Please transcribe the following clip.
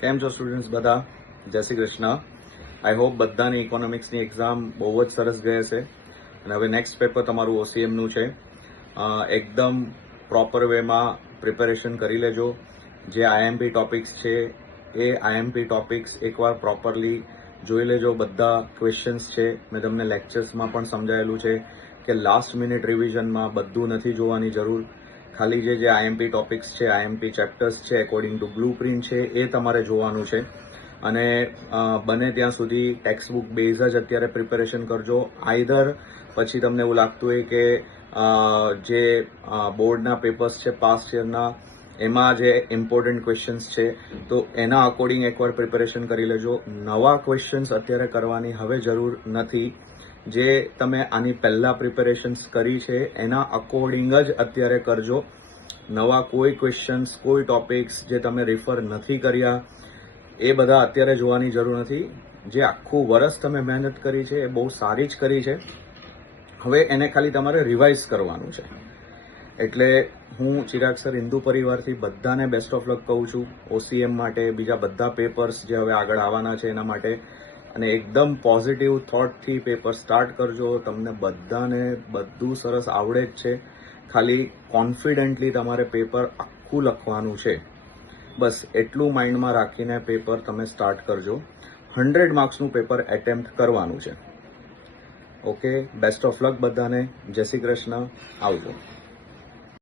કેમ છો સ્ટુડન્ટ્સ બધા? જય શ્રી કૃષ્ણ. આઈ હોપ બધાની ઇકોનોમિક્સની એક્ઝામ બહુ જ સરસ ગઈ છે અને હવે નેક્સ્ટ પેપર તમારું ઓસીએમનું છે. એકદમ પ્રોપર વેમાં પ્રિપેરેશન કરી લેજો. જે આઈએમપી ટોપિક્સ છે એ આઈએમપી ટોપિક્સ એકવાર પ્રોપરલી જોઈ લેજો. બધા ક્વેશ્ચન્સ છે મેં તમને લેક્ચર્સમાં પણ સમજાયેલું છે કે લાસ્ટ મિનિટ રિવિઝનમાં બધું નથી જોવાની જરૂર. ખાલી જે આઈએમપી ટોપિક્સ છે, આઈએમપી ચેપ્ટર્સ છે, એકોર્ડિંગ ટુ બ્લુ પ્રિન્ટ છે એ તમારે જોવાનું છે. અને બને ત્યાં સુધી ટેક્સ્ટબુક બેઝ જ અત્યારે પ્રિપેરેશન કરજો. આઈધર પછી તમને એવું લાગતું હોય કે જે બોર્ડના પેપર્સ છે પાસ્ટ યરના એમાં જે ઇમ્પોર્ટન્ટ ક્વેશ્ચન્સ છે તો એના અકોર્ડિંગ એકવાર પ્રિપેરેશન કરી લેજો. નવા ક્વેશ્ચન્સ અત્યારે કરવાની હવે જરૂર નથી. જે તમે આની પહેલા પ્રિપેરેશન્સ કરી છે એના અકોર્ડિંગ જ અત્યારે કરજો. નવા કોઈ ક્વેશ્ચન્સ, કોઈ ટોપિક્સ જે તમે રિફર નથી કર્યા એ બધા અત્યારે જોવાની જરૂર નથી. જે આખું વર્ષ તમે મહેનત કરી છે એ બહુ સારી જ કરી છે. હવે એને ખાલી તમારે રિવાઇઝ કરવાનું છે. એટલે હું ચિરાગ સર હિન્દુ પરિવારથી બધાને બેસ્ટ ઓફ લક કહું છું. ઓસીએમ માટે, બીજા બધા પેપર્સ જે હવે આગળ આવવાના છે એના માટે. અને એકદમ પોઝિટિવ થોટથી પેપર સ્ટાર્ટ કરજો. તમને બધાને બધું સરસ આવડે જ છે. ખાલી કોન્ફિડન્ટલી તમારે પેપર આખું લખવાનું છે. બસ એટલું માઇન્ડમાં રાખીને પેપર તમે સ્ટાર્ટ કરજો. 100 માર્ક્સનું પેપર એટેમ્પ્ટ કરવાનું છે. ઓકે, બેસ્ટ ઓફ લક બધાને. જય શ્રી કૃષ્ણ. આવજો.